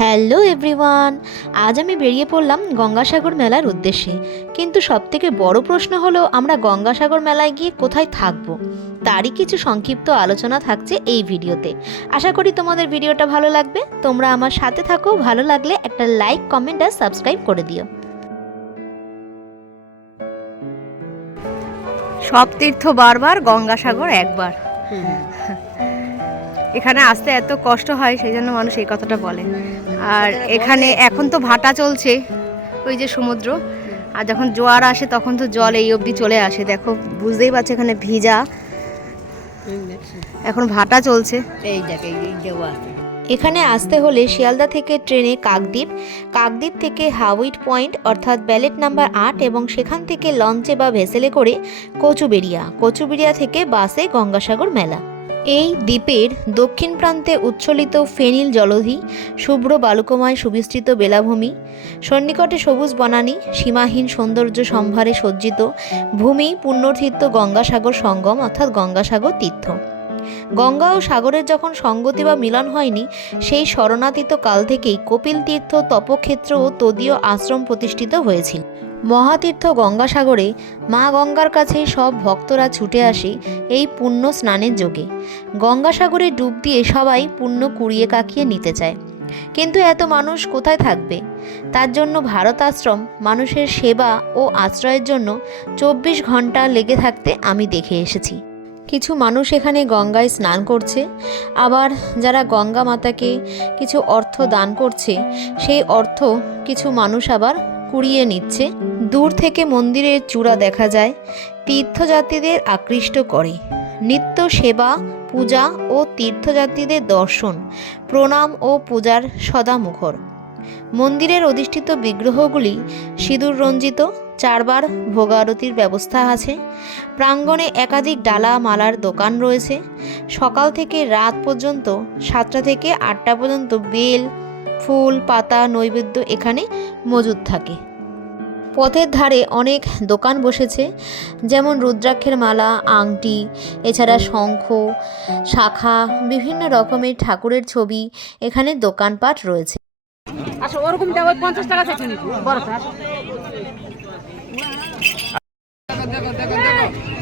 Hello everyone আজ আমি বেরিয়ে পড়লাম গঙ্গাসাগর মেলার উদ্দেশ্যে। কিন্তু সবথেকে বড় প্রশ্ন হলো আমরা গঙ্গাসাগর মেলায় গিয়ে কোথায় থাকব? তারই কিছু সংক্ষিপ্ত আলোচনা থাকছে এই ভিডিওতে। আশা করি তোমাদের ভিডিওটা ভালো লাগবে। তোমরা আমার সাথে থাকো ভালো লাগলে একটা লাইক কমেন্ট আর সাবস্ক্রাইব করে দিও। সব তীর্থ বারবার গঙ্গাসাগর একবার। এখানে আসতে এত কষ্ট হয়, সেই জন্য মানুষ এই কথাটা বলে। আর এখানে এখন তো ভাটা চলছে, ওই যে সমুদ্র। আর যখন জোয়ার আসে, তখন তো জল এই অবধি চলে আসে। দেখো, বুঝতেই পারছ এখানে ভিজা। এখন ভাটা চলছে। এই এখানে আসতে হলে শিয়ালদা থেকে ট্রেনে কাকদ্বীপ কাকদ্বীপ থেকে হাউইট পয়েন্ট, অর্থাৎ ব্যালেট নাম্বার আট, এবং সেখান থেকে লঞ্চে বা ভেসেলে করে কচুবেড়িয়া কচুবেড়িয়া থেকে বাসে গঙ্গাসাগর মেলা। এই দ্বীপের দক্ষিণ প্রান্তে উচ্ছলিত ফেনিল জলধি, শুভ্র বালুকময় সুবিস্তৃত বেলাভূমি, সন্নিকটে সবুজ বনানী, সীমাহীন সৌন্দর্য সম্ভারে সজ্জিত ভূমি পুণ্যতীর্থ গঙ্গাসাগর সঙ্গম অর্থাৎ গঙ্গাসাগর তীর্থ। গঙ্গা ও সাগরের যখন সঙ্গতি বা মিলন হয়নি, সেই শরণাতীত কাল থেকেই কপিল তীর্থ, তপক্ষেত্র ও তদীয় আশ্রম প্রতিষ্ঠিত হয়েছিল। মহাতীর্থ গঙ্গাসাগরে মা গঙ্গার কাছে সব ভক্তরা ছুটে আসে এই পুণ্য স্নানের যোগে। গঙ্গাসাগরে ডুব দিয়ে সবাই পুণ্য কুড়িয়ে কাকিয়ে নিতে চায়। কিন্তু এত মানুষ কোথায় থাকবে? তার জন্য ভারত আশ্রম, মানুষের সেবা ও আশ্রয়ের জন্য চব্বিশ ঘণ্টা লেগে থাকতে আমি দেখে এসেছি। কিছু মানুষ এখানে গঙ্গায় স্নান করছে, আবার যারা গঙ্গা মাতাকে কিছু অর্থ দান করছে, সেই অর্থ কিছু মানুষ আবার কুড়িয়ে নিচ্ছে। দূর থেকে মন্দিরের চূড়া দেখা যায়। তীর্থযাত্রীদের আকৃষ্ট করে। নিত্য সেবা, পূজা ও তীর্থযাত্রীদের দর্শন, প্রণাম ও পূজার সদা মুখর মন্দিরের অধিষ্ঠিত বিগ্রহগুলি সিঁদুর রঞ্জিত চারবার ভোগারতির ব্যবস্থা আছে। প্রাঙ্গণে একাধিক ডালা মালার দোকান রয়েছে। সকাল থেকে রাত পর্যন্ত সাতটা থেকে আটটা পর্যন্ত বেল ফুল, পাতা, নৈবেদ্য এখানে মজুদ থাকে। পথের ধারে অনেক দোকান বসেছে, যেমন রুদ্রাক্ষের মালা, আংটি, এছাড়া শঙ্খ, শাখা, বিভিন্ন রকমের ঠাকুরের ছবি এখানে দোকানপাট রয়েছে। আচ্ছা টাকা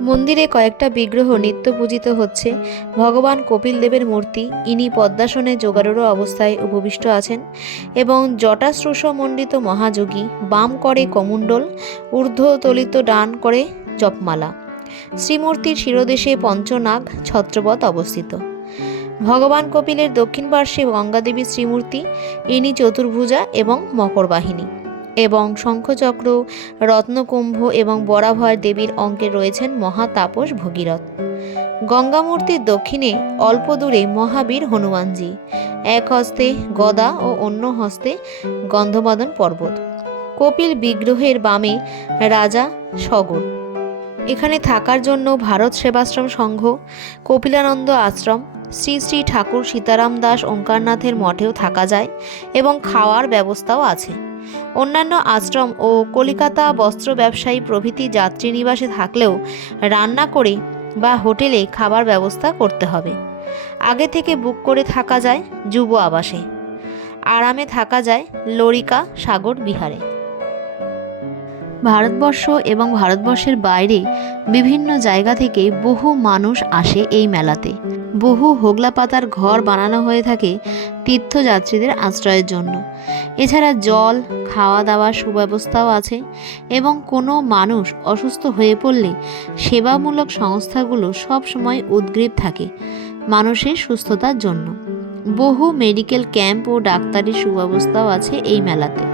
মন্দিরে কয়েকটা বিগ্রহ নিত্য পূজিত হচ্ছে। ভগবান কপিল দেবের মূর্তি, ইনি পদ্মাসনে যোগারূঢ় অবস্থায় উপবিষ্ট আছেন এবং জটাশ্রুষ মণ্ডিত মহাযোগী, বাম করে কমণ্ডল ঊর্ধ্বতলিত ডান করে জপমালা। শ্রীমূর্তির শিরদেশে পঞ্চনাগ ছত্রপথ অবস্থিত। ভগবান কপিলের দক্ষিণ পার্শ্বে গঙ্গাদেবী শ্রীমূর্তি, ইনি চতুর্ভুজা এবং মকরবাহিনী এবং শঙ্খচক্র, রত্নকুম্ভ এবং বরাভয় দেবীর অঙ্কে রয়েছেন মহাতাপস ভগীরথ। গঙ্গামূর্তির দক্ষিণে অল্প দূরে মহাবীর হনুমানজি, এক হস্তে গদা ও অন্য হস্তে গন্ধমাদন পর্বত। কপিল বিগ্রহের বামে রাজা সগর। এখানে থাকার জন্য ভারত সেবাশ্রম সংঘ, কপিলানন্দ আশ্রম, শ্রী শ্রী ঠাকুর সীতারাম দাস ওঙ্কারনাথের মঠেও থাকা যায় এবং খাওয়ার ব্যবস্থাও আছে। অন্যান্য আশ্রম ও কলিকাতা বস্ত্র ব্যবসায়ী প্রভৃতি যাত্রী নিবাসে থাকলেও রান্না করে বা হোটেলে খাবার ব্যবস্থা করতে হবে। আগে থেকে বুক করে থাকা যায় যুব আবাসে। আরামে থাকা যায় লরিকা সাগর বিহারে। ভারতবর্ষ এবং ভারতবর্ষের বাইরে বিভিন্ন জায়গা থেকে বহু মানুষ আসে এই মেলাতে। বহু হোগলা পাতার ঘর বানানো হয়ে থাকে তীর্থযাত্রীদের আশ্রয়ের জন্য। এছাড়া জল খাওয়া দাওয়ার সুব্যবস্থাও আছে এবং কোনো মানুষ অসুস্থ হয়ে পড়লে সেবামূলক সংস্থাগুলো সব সময় উদ্গ্রীব থাকে মানুষের সুস্থতার জন্য। বহু মেডিকেল ক্যাম্প ও ডাক্তারি সুব্যবস্থাও আছে এই মেলাতে।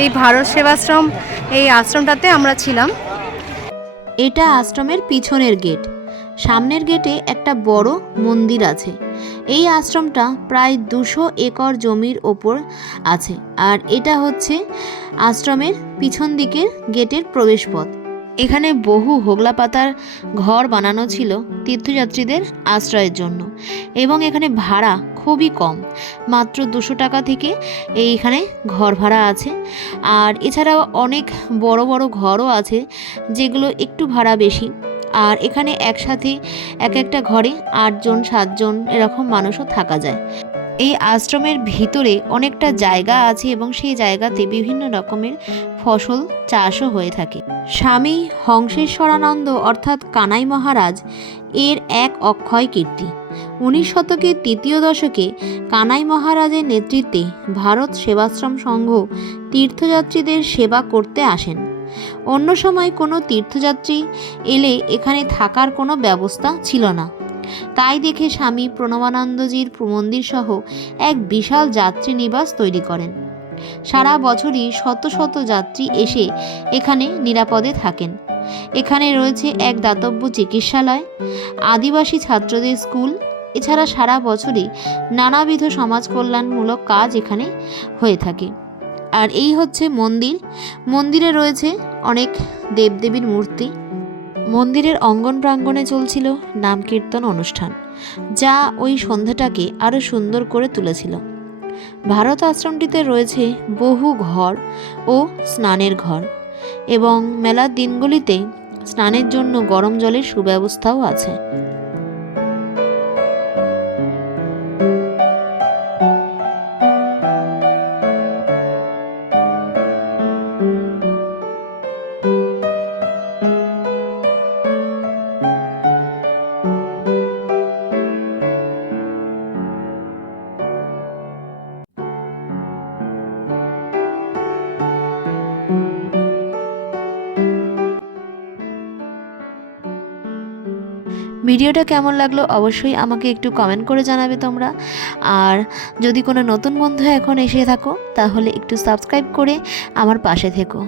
এই ভারত সেবাশ্রম, এই আশ্রমটাতে আমরা ছিলাম। এটা আশ্রমের পিছনের গেট। সামনের গেটে একটা বড় মন্দির আছে। এই আশ্রমটা প্রায় দুশো একর জমির ওপর আছে। আর এটা হচ্ছে আশ্রমের পিছন দিকের গেটের প্রবেশপথ। এখানে বহু হোগলা পাতার ঘর বানানো ছিল তীর্থযাত্রীদের আশ্রয়ের জন্য, এবং এখানে ভাড়া খুবই কম। মাত্র দুশো টাকা থেকে এইখানে ঘর ভাড়া আছে। আর এছাড়াও অনেক বড় বড় ঘরও আছে, যেগুলো একটু ভাড়া বেশি। আর এখানে একসাথে এক একটা ঘরে আটজন, সাতজন এরকম মানুষও থাকা যায়। এই আশ্রমের ভিতরে অনেকটা জায়গা আছে এবং সেই জায়গাতে বিভিন্ন রকমের ফসল চাষও হয়ে থাকে। স্বামী হংসেশ্বরানন্দ অর্থাৎ কানাই মহারাজ এর এক অক্ষয় কীর্তি। উনিশ শতকের তৃতীয় দশকে কানাই মহারাজের নেতৃত্বে ভারত সেবাশ্রম সংঘ তীর্থযাত্রীদের সেবা করতে আসেন। অন্য সময় কোনো তীর্থযাত্রী এলে এখানে থাকার কোনো ব্যবস্থা ছিল না। তাই দেখে স্বামী প্রণবানন্দজির মন্দির সহ এক বিশাল যাত্রী নিবাস তৈরি করেন। সারা বছরই শত শত যাত্রী এসে এখানে নিরাপদে থাকেন। এখানে রয়েছে এক দাতব্য চিকিৎসালয়, আদিবাসী ছাত্রদের স্কুল, এছাড়া সারা বছরই নানাবিধ সমাজ কল্যাণমূলক কাজ এখানে হয়ে থাকে। আর এই হচ্ছে মন্দির। মন্দিরে রয়েছে অনেক দেবদেবীর মূর্তি। মন্দিরের অঙ্গন প্রাঙ্গণে চলছিল নাম কীর্তন অনুষ্ঠান, যা ওই সন্ধ্যাটাকে আরও সুন্দর করে তুলেছিল। ভারত আশ্রমটিতে রয়েছে বহু ঘর ও স্নানের ঘর এবং মেলার দিনগুলিতে স্নানের জন্য গরম জলের সুব্যবস্থাও আছে। ভিডিওটা কেমন লাগল অবশ্যই আমাকে একটু কমেন্ট করে জানাবে তোমরা। আর যদি কোনো নতুন বন্ধু এখন এসে থাকো, তাহলে একটু সাবস্ক্রাইব করে আমার পাশে থেকো।